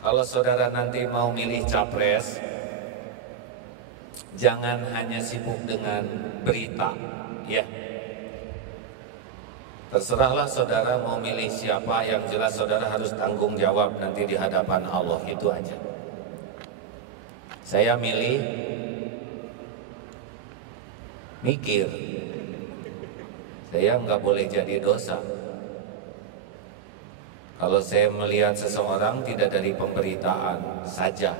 Kalau saudara nanti mau milih capres, jangan hanya sibuk dengan berita, ya. Terserahlah saudara mau milih siapa, yang jelas saudara harus tanggung jawab nanti di hadapan Allah, itu aja. Saya milih mikir, saya nggak boleh jadi dosa. Kalau saya melihat seseorang tidak dari pemberitaan saja,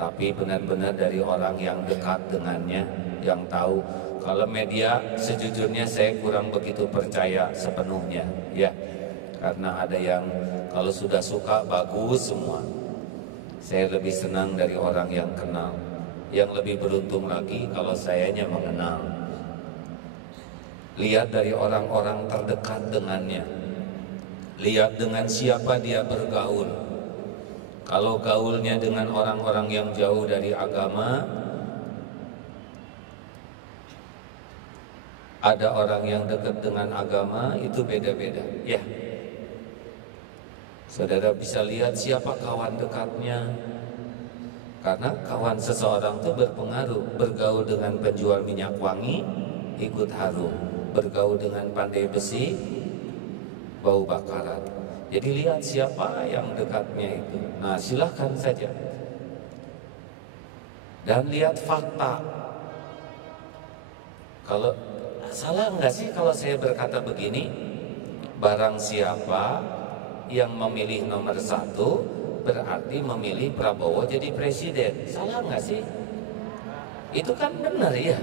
tapi benar-benar dari orang yang dekat dengannya, yang tahu. Kalau media, sejujurnya saya kurang begitu percaya sepenuhnya, ya. Karena ada yang kalau sudah suka bagus semua. Saya lebih senang dari orang yang kenal. Yang lebih beruntung lagi kalau sayanya mengenal. Lihat dari orang-orang terdekat dengannya. Lihat dengan siapa dia bergaul. Kalau gaulnya dengan orang-orang yang jauh dari agama, ada orang yang dekat dengan agama, itu beda-beda, ya. Saudara bisa lihat siapa kawan dekatnya. Karena kawan seseorang itu berpengaruh. Bergaul dengan penjual minyak wangi, ikut harum. Bergaul dengan pandai besi, bau bakaran. Jadi lihat siapa yang dekatnya itu. Nah, silahkan saja. Dan lihat fakta. Kalau salah nggak sih kalau saya berkata begini? Barang siapa yang memilih nomor 1 berarti memilih Prabowo jadi presiden. Salah nggak sih? Itu kan benar ya.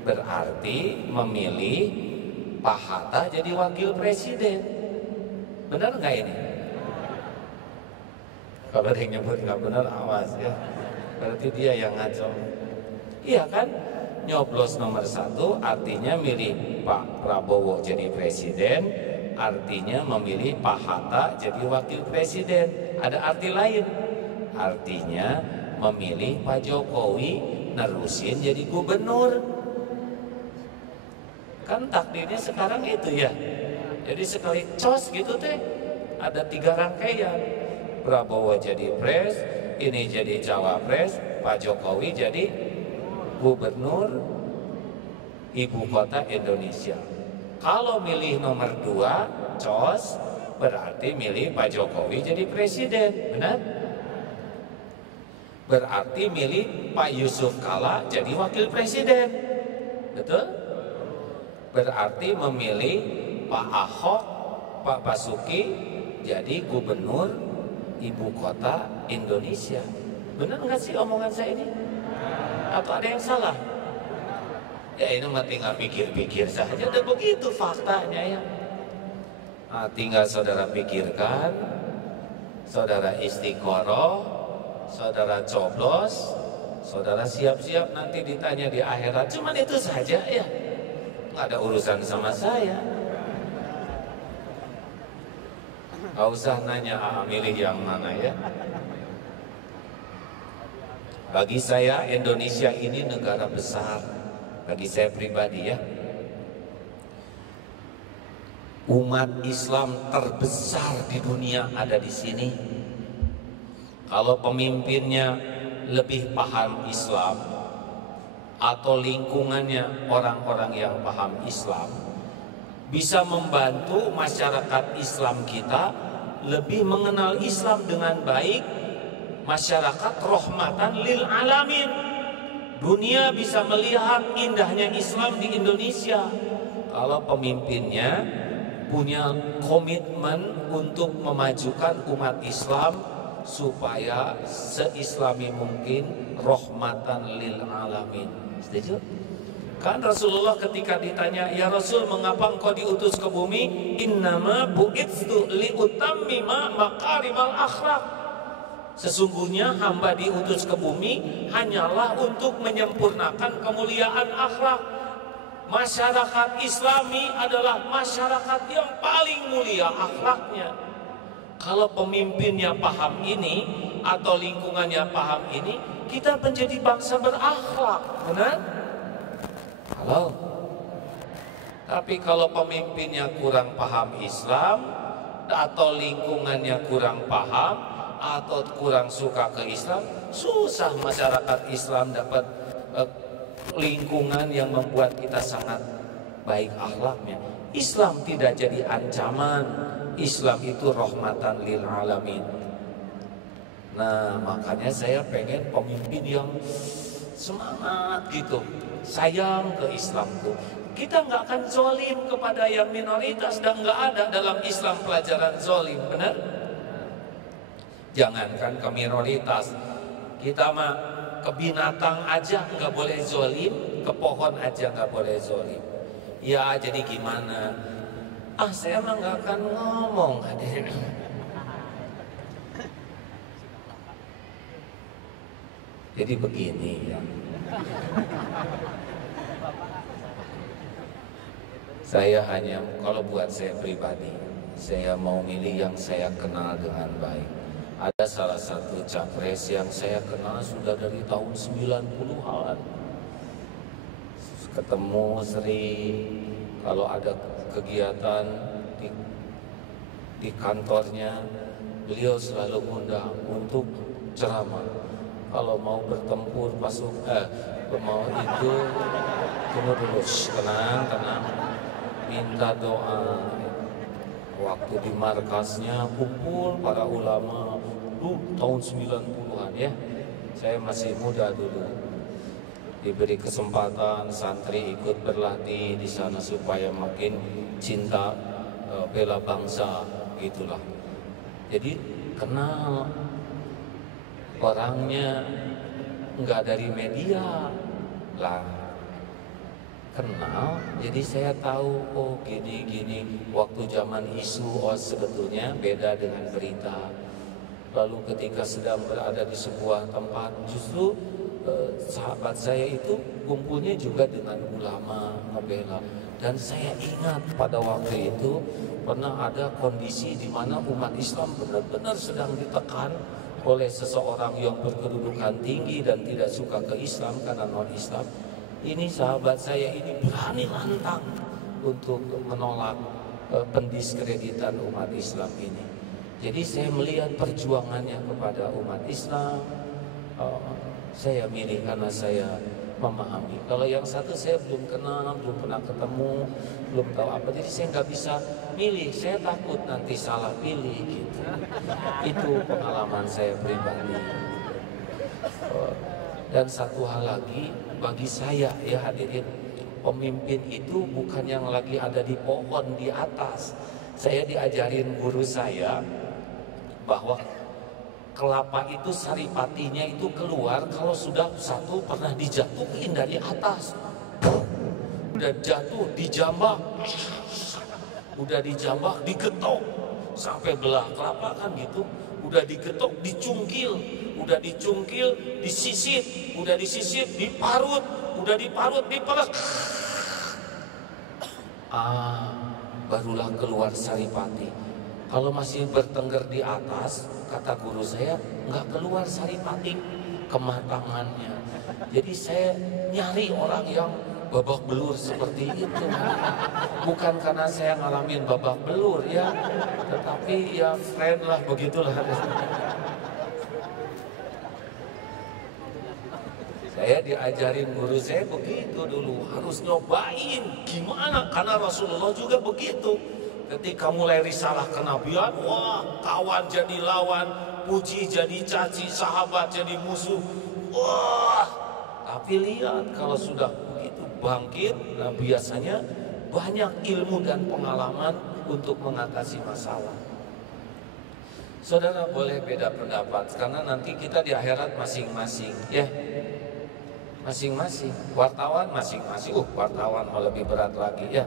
Berarti memilih Pak Hatta jadi wakil presiden. Benar nggak ini? Kalau ada yang nyebut nggak benar, awas ya. Berarti dia yang ngaco. Iya kan? Nyoblos nomor 1 artinya milih Pak Prabowo jadi presiden, artinya memilih Pak Hatta jadi wakil presiden. Ada arti lain, artinya memilih Pak Jokowi nerusin jadi gubernur. Kan takdirnya sekarang itu ya. Jadi sekali cos gitu teh, ada 3 rangkaian. Prabowo jadi pres, ini jadi cawapres, Pak Jokowi jadi gubernur ibu kota Indonesia. Kalau milih nomor 2, cos, berarti milih Pak Jokowi jadi presiden, benar? Berarti milih Pak Yusuf Kalla jadi wakil presiden, betul? Berarti memilih Pak Ahok, Pak Basuki jadi gubernur ibu kota Indonesia. Benar nggak sih omongan saya ini? Atau ada yang salah? Ya ini mah tinggal pikir-pikir saja, dan begitu faktanya ya. Nah, tinggal saudara pikirkan, saudara istiqoroh, saudara coblos, saudara siap-siap nanti ditanya di akhirat. Cuman itu saja ya, nggak ada urusan sama saya. Nggak usah nanya milih yang mana ya. Bagi saya Indonesia ini negara besar. Bagi saya pribadi ya, umat Islam terbesar di dunia ada di sini. Kalau pemimpinnya lebih paham Islam atau lingkungannya orang-orang yang paham Islam, bisa membantu masyarakat Islam kita lebih mengenal Islam dengan baik. Masyarakat rahmatan lil alamin. Dunia bisa melihat indahnya Islam di Indonesia kalau pemimpinnya punya komitmen untuk memajukan umat Islam supaya seislami mungkin, rahmatan lil alamin. Setuju? Kan Rasulullah ketika ditanya, "Ya Rasul, mengapa engkau diutus ke bumi?" "Innama bu'itstu liutammima makarimal akhlak." Sesungguhnya hamba diutus ke bumi hanyalah untuk menyempurnakan kemuliaan akhlak. Masyarakat Islami adalah masyarakat yang paling mulia akhlaknya. Kalau pemimpinnya paham ini atau lingkungannya paham ini, kita menjadi bangsa berakhlak, benar? Halo. Tapi kalau pemimpinnya kurang paham Islam atau lingkungannya kurang paham, atau kurang suka ke Islam, susah masyarakat Islam dapat lingkungan yang membuat kita sangat baik akhlaknya. Islam tidak jadi ancaman, Islam itu rahmatan lil alamin. Nah, makanya saya pengen pemimpin yang semangat gitu, sayang ke Islam tuh. Kita nggak akan zolim kepada yang minoritas, dan nggak ada dalam Islam pelajaran zolim, benar? Jangankan ke minoritas, kita mah ke binatang aja nggak boleh zolim, ke pohon aja nggak boleh zolim. Ya jadi gimana? Saya mah nggak akan ngomong, hadirin. Jadi begini ya. Saya hanya, kalau buat saya pribadi, saya mau milih yang saya kenal dengan baik. Ada salah satu capres yang saya kenal sudah dari tahun 90-an. Ketemu sering, kalau ada kegiatan di kantornya, beliau selalu undang untuk ceramah. Kalau mau bertempur mau itu, tunggu dulu, tenang, minta doa. Waktu di markasnya kumpul para ulama, tahun 90-an ya. Saya masih muda dulu. Diberi kesempatan santri ikut berlatih di sana supaya makin cinta bela bangsa, gitulah. Jadi kenal orangnya, nggak dari media lah, kenal. Jadi saya tahu, oh gini waktu zaman isu, sebetulnya beda dengan berita. Lalu ketika sedang berada di sebuah tempat, justru sahabat saya itu kumpulnya juga dengan ulama membela. Dan saya ingat pada waktu itu pernah ada kondisi di mana umat Islam benar-benar sedang ditekan oleh seseorang yang berkedudukan tinggi dan tidak suka ke Islam karena non-Islam. Ini sahabat saya ini berani lantang untuk menolak pendiskreditan umat Islam ini. Jadi saya melihat perjuangannya kepada umat Islam. Saya milih karena saya memahami. Kalau yang satu saya belum kenal, belum pernah ketemu, belum tahu apa, jadi saya nggak bisa milih. Saya takut nanti salah pilih gitu. Itu pengalaman saya pribadi. Dan satu hal lagi bagi saya ya hadirin, pemimpin itu bukan yang lagi ada di pohon di atas. Saya diajarin guru saya bahwa kelapa itu saripatinya itu keluar kalau sudah satu pernah dijatuhin dari atas. Udah jatuh, dijambak, digetok sampai belah kelapa kan gitu. Udah digetok, dicungkil, disisip, diparut, diperes. Barulah keluar saripati. Kalau masih bertengger di atas, kata guru saya, nggak keluar saripati kematangannya. Jadi saya nyari orang yang babak belur seperti itu. Bukan karena saya ngalamin babak belur ya, tetapi ya friend lah, begitulah. Saya diajarin guru saya begitu dulu, harus nyobain gimana, karena Rasulullah juga begitu. Ketika mulai risalah kenabian, wah kawan jadi lawan, puji jadi caci, sahabat jadi musuh. Wah, tapi lihat kalau sudah begitu bangkit, nah biasanya banyak ilmu dan pengalaman untuk mengatasi masalah. Saudara boleh beda pendapat, karena nanti kita di akhirat masing-masing, ya. Masing-masing, wartawan masing-masing. Wartawan mau lebih berat lagi ya.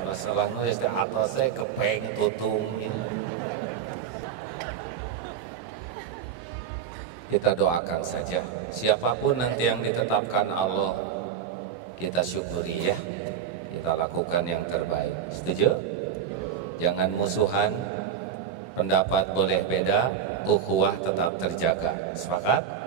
Masalah nulis di atas saya kepeng tutung. Kita doakan saja. Siapapun nanti yang ditetapkan Allah, kita syukuri ya. Kita lakukan yang terbaik. Setuju? Jangan musuhan. Pendapat boleh beda, ukhuwah tetap terjaga. Sepakat?